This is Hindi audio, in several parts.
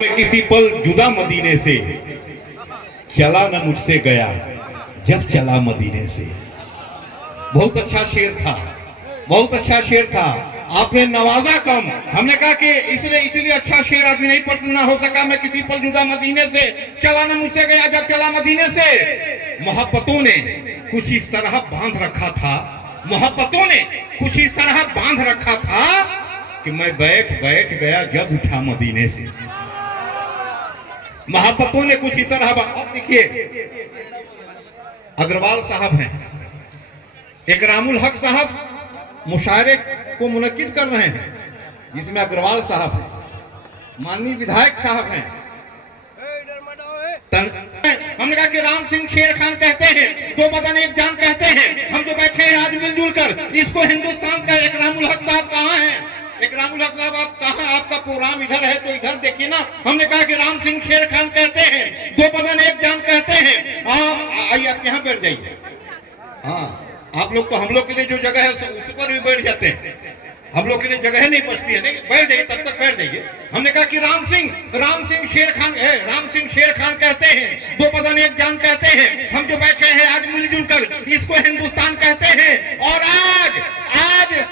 मैं किसी पल जुदा मदीने से, चला न मुझसे गया जब चला मदीने से। बहुत अच्छा शेर था, बहुत अच्छा शेर था। आपने नवाजा कम। हमने कहा कि इसलिए अच्छा शेर आदमी नहीं पढ़ना हो सका। मैं किसी पल जुदा मदीने से, चला न मुझसे गया जब चला मदीने से। मोहब्बतों ने कुछ इस तरह बांध रखा था, मोहब्बतों ने कुछ इस तरह बांध रखा था कि मैं बैठ गया जब उठा मदीने से। मोहब्बतों ने कुछ इस तरह। अब देखिए, अग्रवाल साहब हैं, इकरामुल हक साहब मुशायरे को मुनक्किद कर रहे हैं, जिसमें अग्रवाल साहब हैं, माननीय विधायक साहब हैं। हमने कहा कि राम सिंह शेर खान कहते हैं, दो बदन एक जान कहते हैं, हम जो बैठे हैं आज मिलजुल कर, इसको हिंदुस्तान का। इकरामुल हक साहब कहाँ हैं? इकरामुल हक साहब आप कहाँ? आपका प्रोग्राम इधर है तो इधर देखिए ना। हमने कहा कि राम सिंह शेर खान कहते हैं, दो बदन एक जान कहते हैं। आइए आप यहाँ बैठ जाइए। हाँ, आप लोग तो हम लोग के लिए जो जगह है उस पर भी बैठ जाते हैं, हम लोग के लिए जगह नहीं बचती है। नहीं, बैठ जाइए, तब तक बैठ जाइए। हमने कहा कि राम सिंह शेर खान है, राम सिंह शेर खान कहते हैं, दो बदन एक जान कहते हैं, हम जो बैठे हैं आज मिलजुल कर, इसको हिंदुस्तान कहते हैं। और आज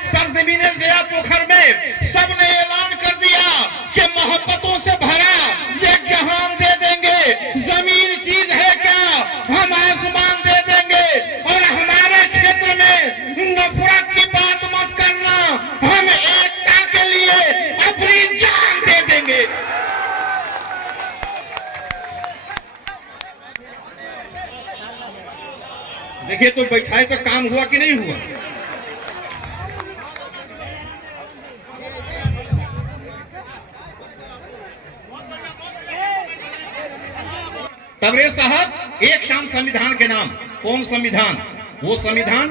सरजमीने ज़िया पोखर में सबने ऐलान कर दिया कि मोहब्बतों से भरा ये जहान दे देंगे। जमीन चीज है क्या? हम आसमान दे देंगे। और हमारे क्षेत्र में नफरत की बात मत करना, हम एकता के लिए अपनी जान दे देंगे। देखिए तो बैठाए तो काम हुआ कि नहीं हुआ? तबरेज साहब, एक शाम संविधान के नाम। कौन संविधान? वो संविधान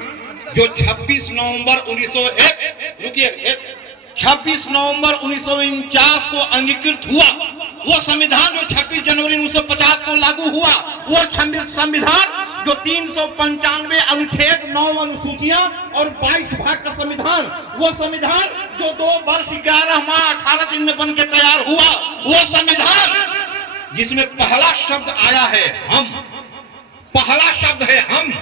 जो 26 नवंबर 1949 को अंगीकृत हुआ। वो संविधान जो 26 जनवरी 1950 को लागू हुआ। वो संविधान जो 395 अनुच्छेद, 9 अनुसूचियां और 22 भाग का संविधान। वो संविधान जो 2 वर्ष 11 माह 18 दिन में बन के तैयार हुआ। वो संविधान जिसमें पहला शब्द आया है हम। पहला शब्द है हम,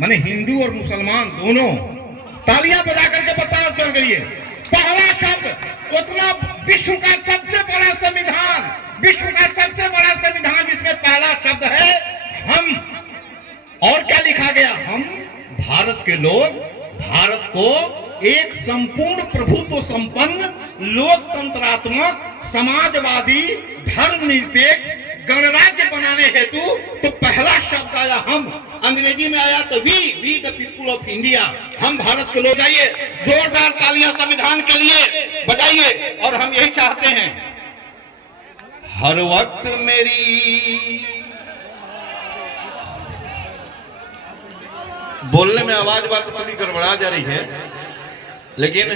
माने हिंदू और मुसलमान दोनों। तालियां बजा करके बताओ कर करिए। पहला शब्द, उतना विश्व का सबसे बड़ा संविधान, विश्व का सबसे बड़ा संविधान जिसमें पहला शब्द है हम। और क्या लिखा गया? हम भारत के लोग भारत को एक संपूर्ण प्रभुत्व संपन्न, लोकतंत्रात्मक, समाजवादी, धर्मनिरपेक्ष गणराज्य बनाने हेतु तो पहला शब्द आया हम। अंग्रेजी में आया तो we the people of India, हम भारत के लोग। आइए जोरदार तालियां संविधान के लिए बजाइए। और हम यही चाहते हैं, हर वक्त मेरी बोलने में आवाज बात थोड़ी गड़बड़ा जा रही है, लेकिन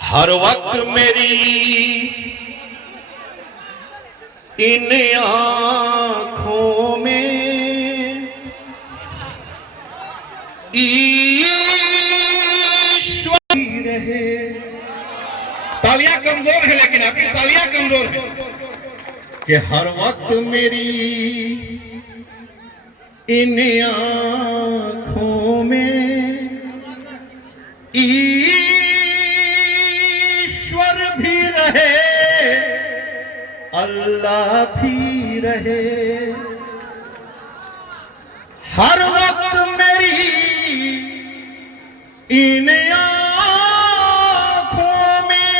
हर वक्त मेरी इन आंखों में ईश्वर रहे। तालियां कमजोर है, लेकिन आपकी तालियां कमजोर है। कि हर वक्त मेरी इन आंखों में ईश्वर भी रहे, अल्लाह भी रहे। हर वक्त मेरी इन आंखों में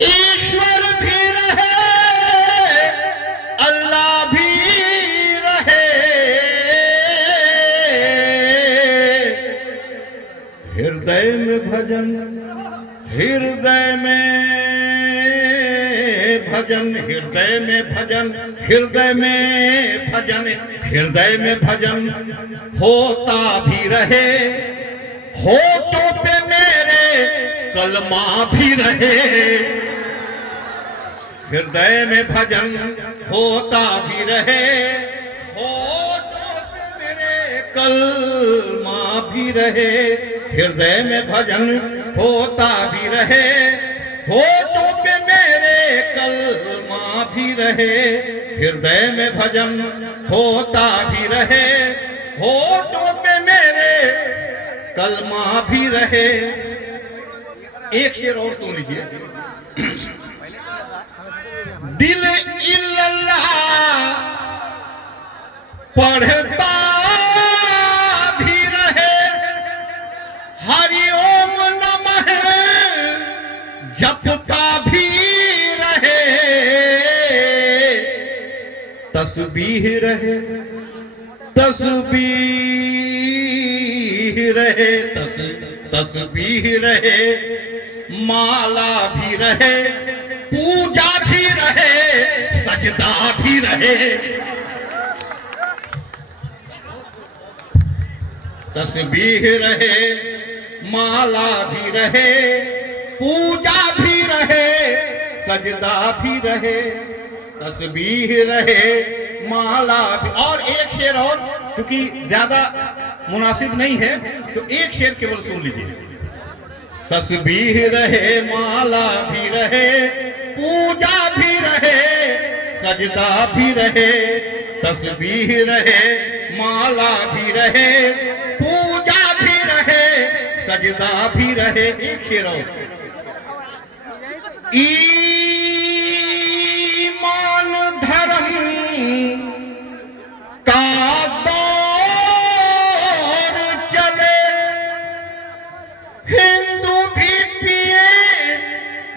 ईश्वर भी रहे, अल्लाह भी रहे। हृदय में भजन, हृदय में भजन, हृदय में भजन, हृदय में भजन, हृदय में भजन होता भी रहे। होठों पे मेरे कलमा भी रहे। हृदय में भजन होता भी रहे, होठों पे मेरे कलमा भी रहे। हृदय में भजन होता भी रहे। होठों पे मेरे कलमा भी रहे, हृदय में भजन होता भी रहे, होठों पे मेरे कलमा भी रहे। एक शेर और सुन लीजिए। दिल इल्लल्लाह पढ़ता भी रहे, हरि ओम नमः जपता भी रहे, तस्बीह रहे, तस्बीह रहे, तस्बीह रहे, माला भी रहे, पूजा भी रहे, सजदा भी रहे। तस्बीह रहे, माला भी रहे, पूजा भी रहे, सजदा भी रहे, तस्बीह रहे, माला भी। और एक शेर और, क्योंकि ज्यादा मुनासिब नहीं है तो एक शेर केवल सुन लीजिए। तस्बीह रहे, माला भी रहे, पूजा भी रहे, सजदा भी रहे, तस्बीह रहे, माला भी रहे, पूजा भी रहे, सजदा भी रहे। एक शेर और। ईमान धर्म का दौर चले, हिंदू भी पिए,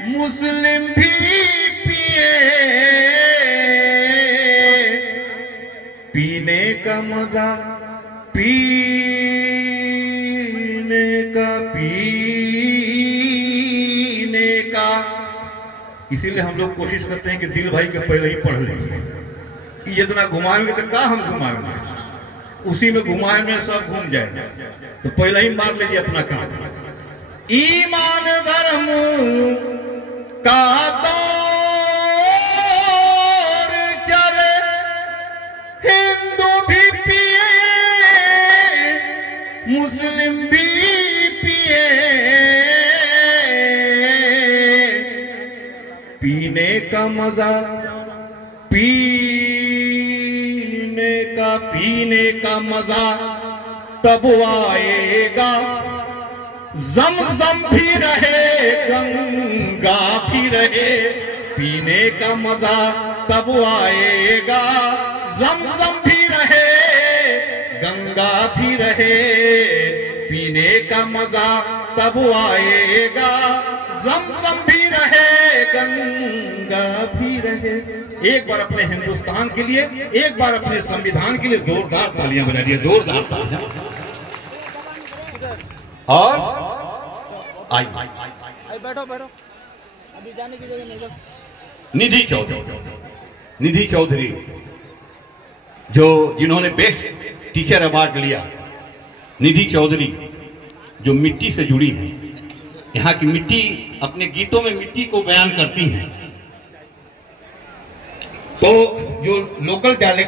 मुस्लिम भी पिए, पीने का मजा पीने का। इसीलिए हम लोग कोशिश करते हैं कि दिल भाई के पहले ही पढ़ लें, कि जितना घुमाएंगे तो क्या हम घुमाएंगे, उसी में घुमाएंगे सब घूम जाएंगे, तो पहले ही मार लीजिए अपना काम। ईमान धर्म का दौर चले, हिंदू भी पिए, मुस्लिम भी पिए, पीने का मजा पीने का मजा तब आएगा, ज़म-ज़म भी रहे, गंगा भी रहे, पीने का मजा तब आएगा, ज़म-ज़म भी रहे, गंगा भी रहे, पीने का मजा तब आएगा, ज़म-ज़म भी रहे, गंगा भी रहे। एक बार अपने हिंदुस्तान के लिए, एक बार अपने संविधान के लिए जोरदार तालियां बजा दिए, जोरदार तालियां। और आई बैठो बैठो, अभी जाने की जगह नहीं। निधि चौधरी जो जिन्होंने बेस्ट टीचर अवार्ड लिया, निधि चौधरी जो मिट्टी से जुड़ी है, यहाँ की मिट्टी, अपने गीतों में मिट्टी को बयान करती हैं। तो जो लोकल डायलेक्ट